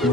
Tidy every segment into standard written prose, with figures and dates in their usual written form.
I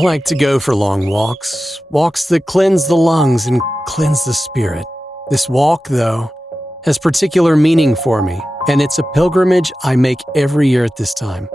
like to go for long walks, walks that cleanse the lungs and cleanse the spirit. This walk, though, has particular meaning for me, and it's a pilgrimage I make every year at this time.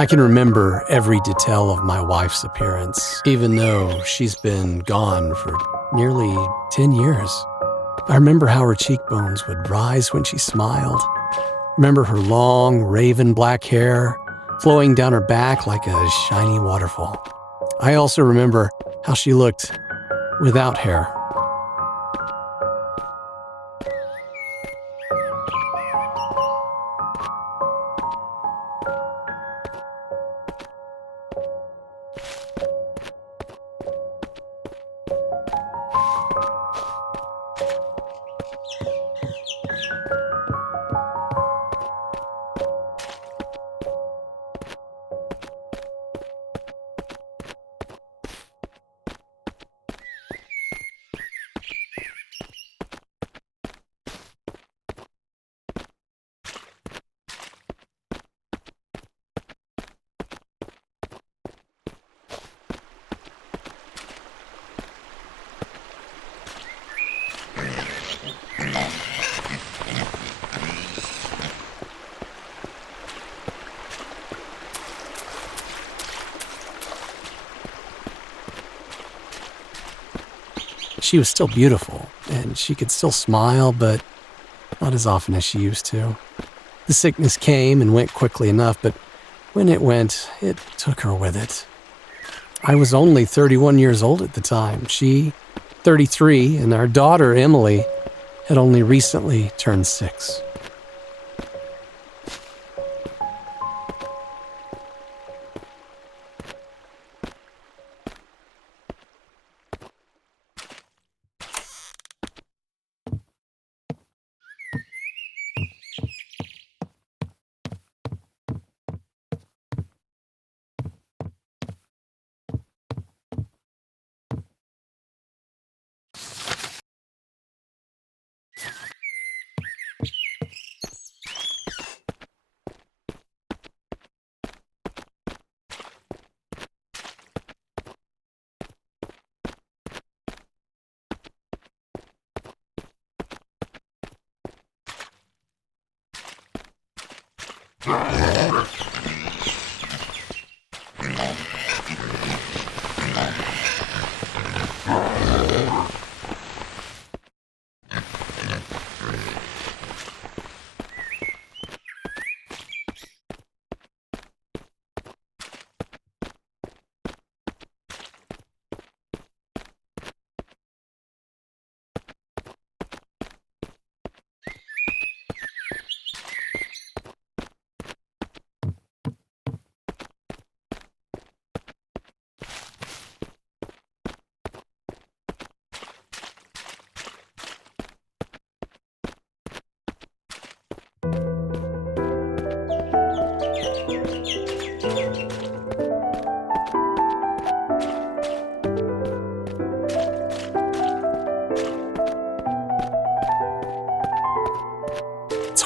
I can remember every detail of my wife's appearance, even though she's been gone for nearly 10 years. I remember how her cheekbones would rise when she smiled. Remember her long, raven black hair flowing down her back like a shiny waterfall. I also remember how she looked without hair. She was still beautiful, and she could still smile, but not as often as she used to. The sickness came and went quickly enough, but when it went, it took her with it. I was only 31 years old at the time. She, 33, and our daughter, Emily, had only recently turned 6.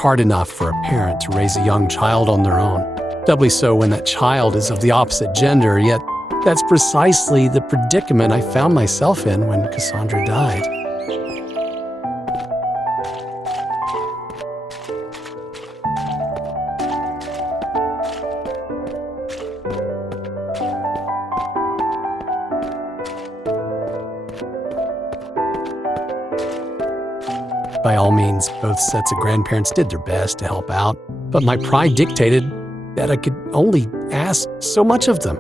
hard enough for a parent to raise a young child on their own, doubly so when that child is of the opposite gender, yet that's precisely the predicament I found myself in when Cassandra died. By all means, both sets of grandparents did their best to help out, but my pride dictated that I could only ask so much of them.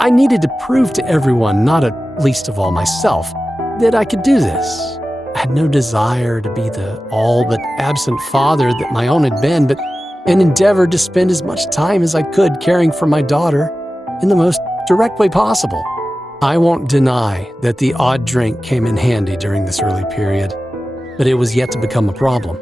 I needed to prove to everyone, not at least of all myself, that I could do this. I had no desire to be the all but absent father that my own had been, but an endeavor to spend as much time as I could caring for my daughter in the most direct way possible. I won't deny that the odd drink came in handy during this early period, but it was yet to become a problem.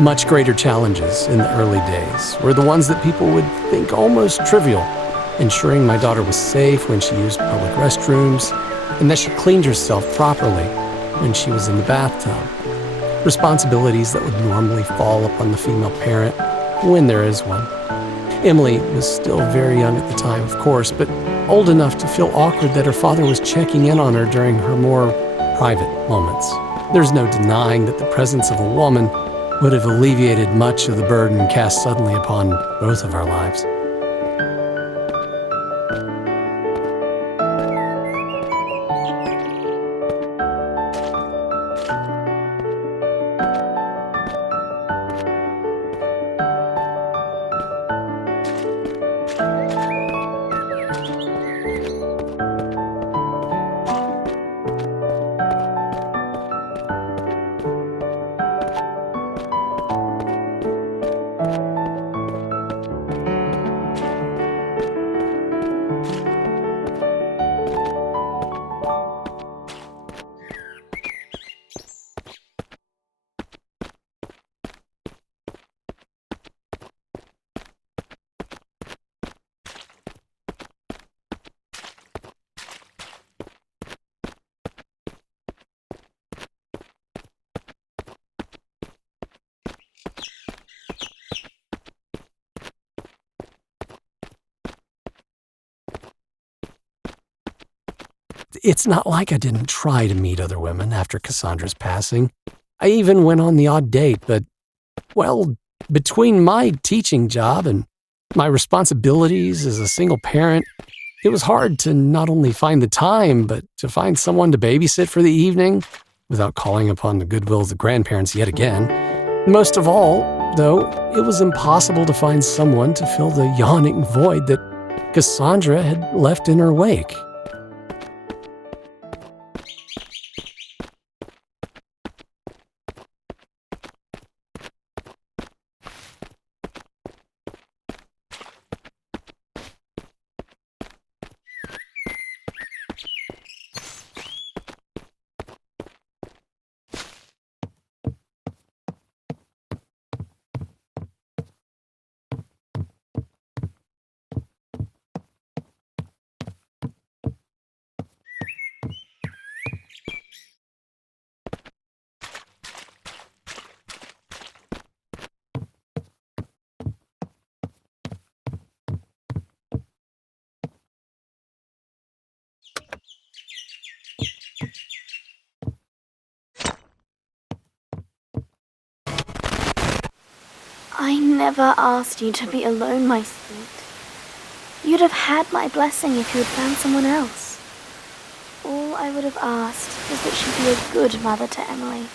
Much greater challenges in the early days were the ones that people would think almost trivial, ensuring my daughter was safe when she used public restrooms and that she cleaned herself properly when she was in the bathtub. Responsibilities that would normally fall upon the female parent when there is one. Emily was still very young at the time, of course, but old enough to feel awkward that her father was checking in on her during her more private moments. There's no denying that the presence of a woman would have alleviated much of the burden cast suddenly upon both of our lives. It's not like I didn't try to meet other women after Cassandra's passing. I even went on the odd date, but, well, between my teaching job and my responsibilities as a single parent, It was hard to not only find the time, but to find someone to babysit for the evening without calling upon the goodwill of the grandparents yet again. Most of all, though, it was impossible to find someone to fill the yawning void that Cassandra had left in her wake. I never asked you to be alone, my sweet. You'd have had my blessing if you had found someone else. All I would have asked was that she be a good mother to Emily.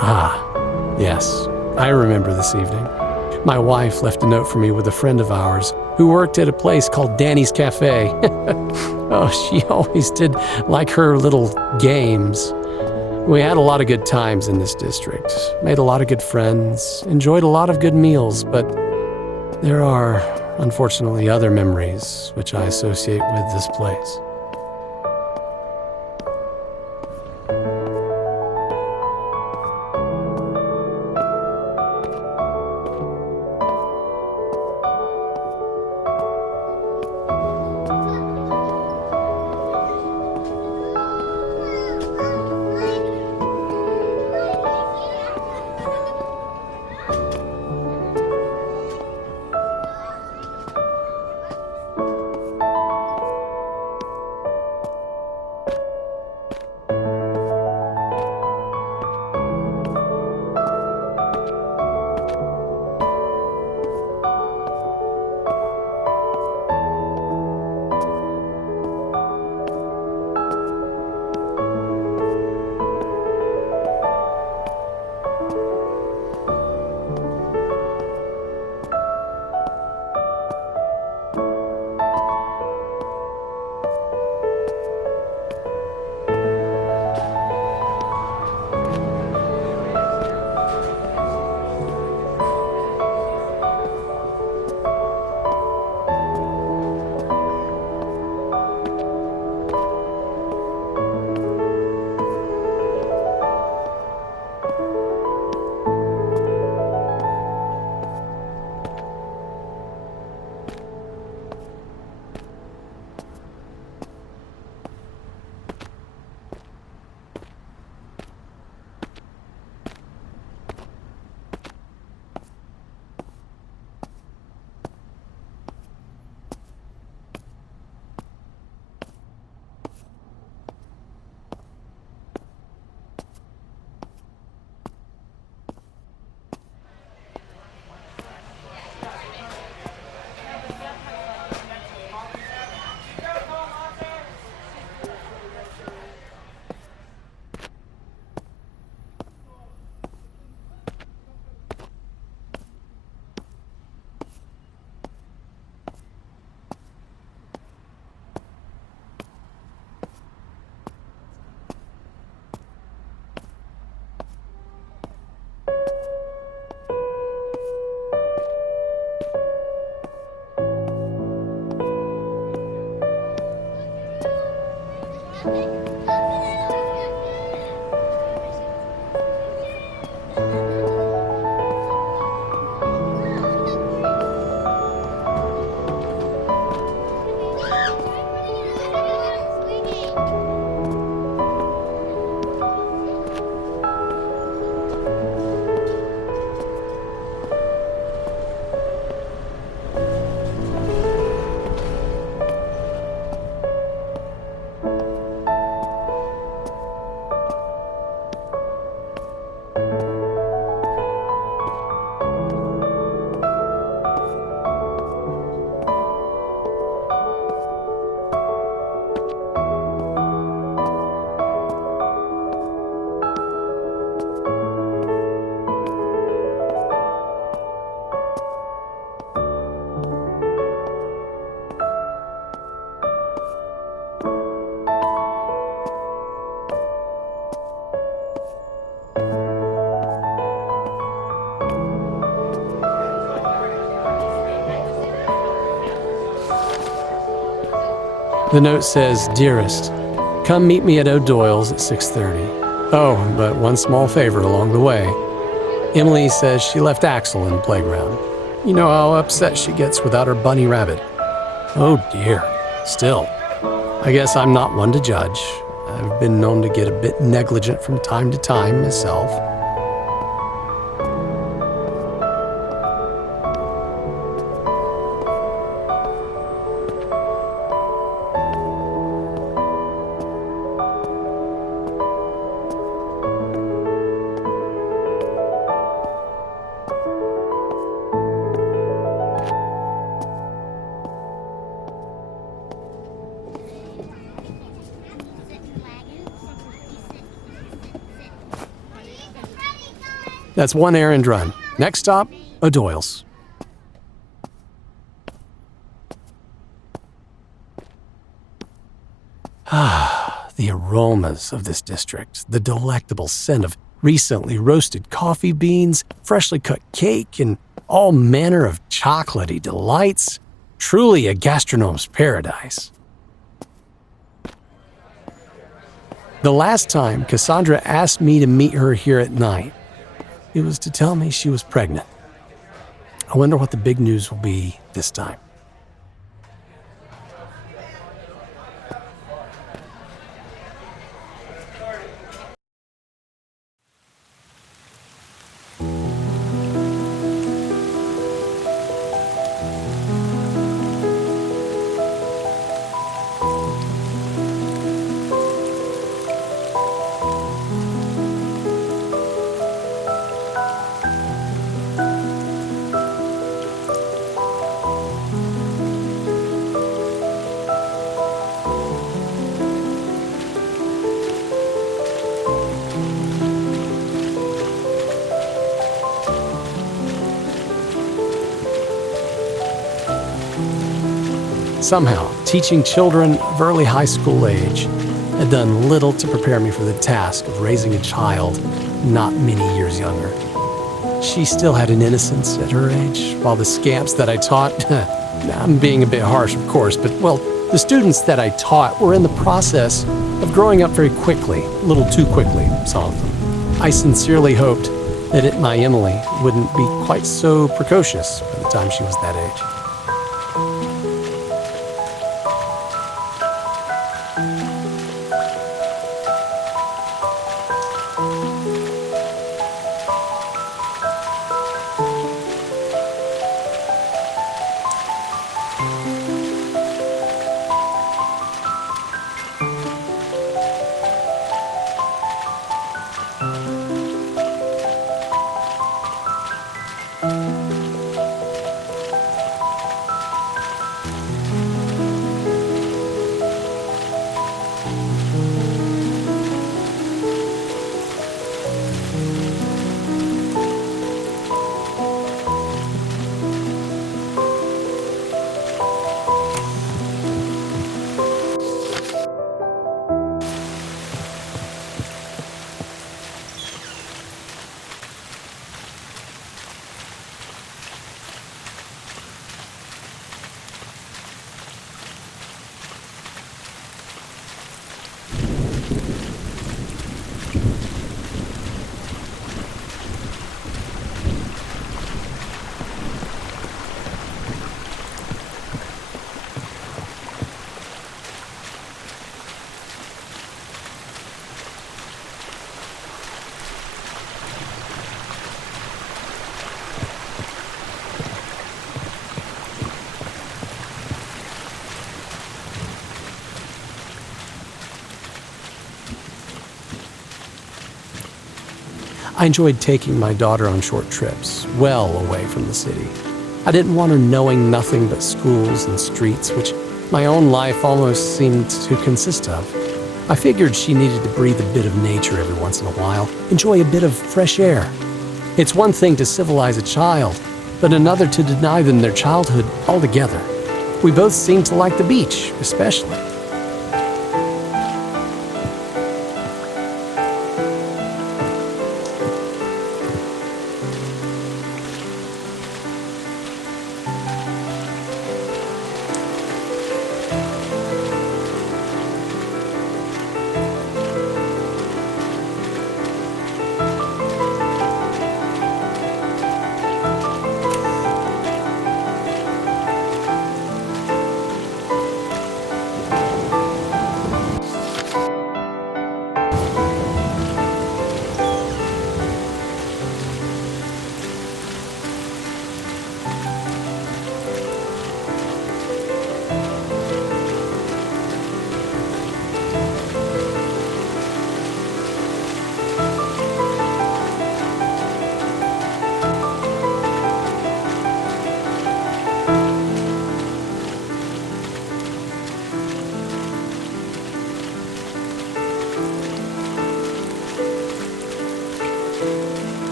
Ah, yes, I remember this evening. My wife left a note for me with a friend of ours who worked at a place called Danny's Cafe. Oh, she always did like her little games. We had a lot of good times in this district, made a lot of good friends, enjoyed a lot of good meals, but there are, unfortunately, other memories which I associate with this place. The note says, "Dearest, come meet me at O'Doyle's at 6:30. Oh, but one small favor along the way. Emily says she left Axel in the playground. You know how upset she gets without her bunny rabbit. Oh dear. Still, I guess I'm not one to judge. I've been known to get a bit negligent from time to time myself." That's one errand run. Next stop, O'Doyle's. The aromas of this district, the delectable scent of recently roasted coffee beans, freshly cut cake, and all manner of chocolatey delights. Truly a gastronome's paradise. The last time Cassandra asked me to meet her here at night, it was to tell me she was pregnant. I wonder what the big news will be this time. Somehow, teaching children of early high school age had done little to prepare me for the task of raising a child not many years younger. She still had an innocence at her age, while the scamps that I taught, I'm being a bit harsh of course, but well, the students that I taught were in the process of growing up very quickly, a little too quickly, some of them. I sincerely hoped that my Emily wouldn't be quite so precocious by the time she was that age. I enjoyed taking my daughter on short trips, well away from the city. I didn't want her knowing nothing but schools and streets, which my own life almost seemed to consist of. I figured she needed to breathe a bit of nature every once in a while, enjoy a bit of fresh air. It's one thing to civilize a child, but another to deny them their childhood altogether. We both seemed to like the beach, especially.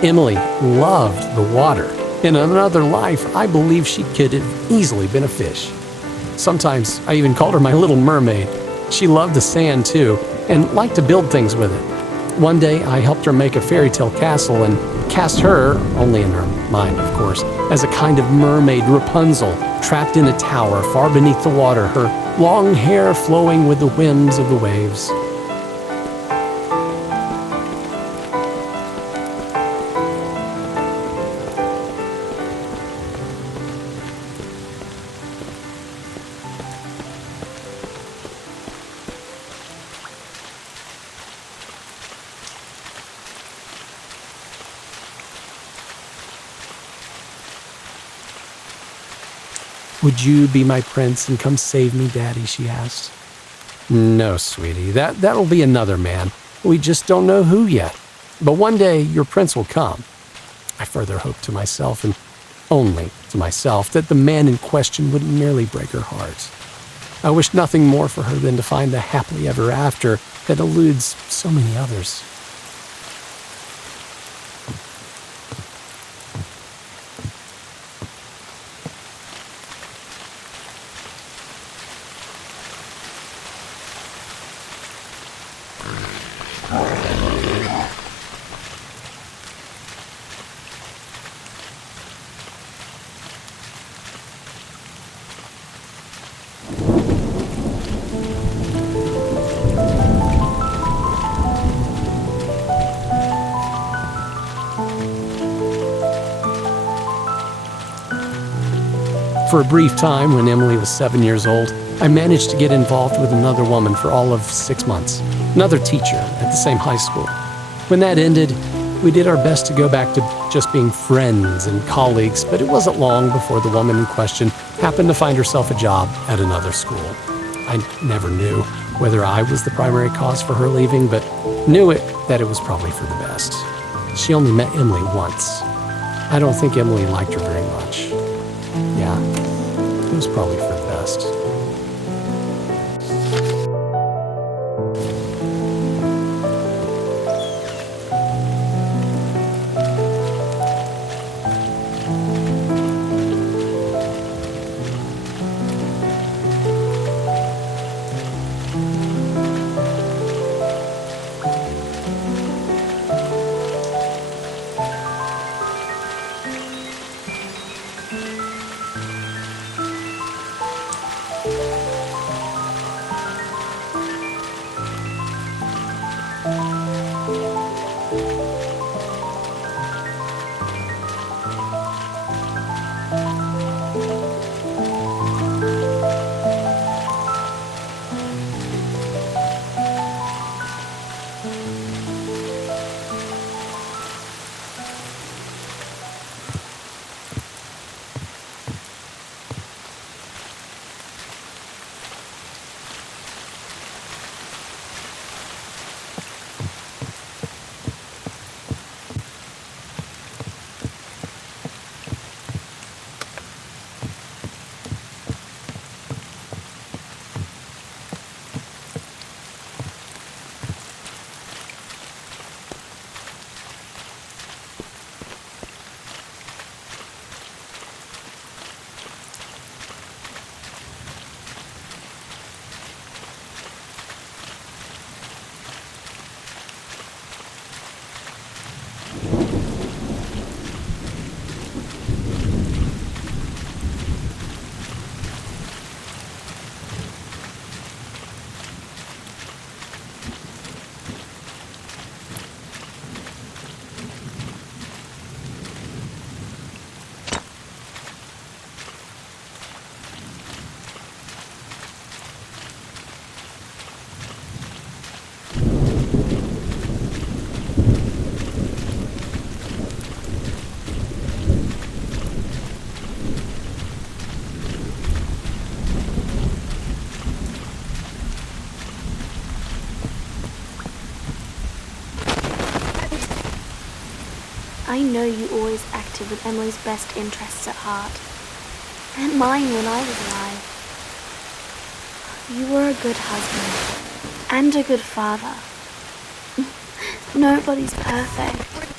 Emily loved the water. In another life, I believe she could have easily been a fish. Sometimes I even called her my little mermaid. She loved the sand too, and liked to build things with it. One day, I helped her make a fairy tale castle and cast her, only in her mind of course, as a kind of mermaid Rapunzel, trapped in a tower far beneath the water, her long hair flowing with the whims of the waves. "Would you be my prince and come save me, Daddy?" she asked. "No, sweetie, that'll be another man. We just don't know who yet. But one day your prince will come." I further hoped to myself, and only to myself, that the man in question wouldn't merely break her heart. I wished nothing more for her than to find the happily ever after that eludes so many others. For a brief time, when Emily was 7 years old, I managed to get involved with another woman for all of 6 months, another teacher at the same high school. When that ended, we did our best to go back to just being friends and colleagues, but it wasn't long before the woman in question happened to find herself a job at another school. I never knew whether I was the primary cause for her leaving, but knew that it was probably for the best. She only met Emily once. I don't think Emily liked her very much. Yeah, it was probably for the best. I know you always acted with Emily's best interests at heart. And mine when I was alive. You were a good husband. And a good father. Nobody's perfect.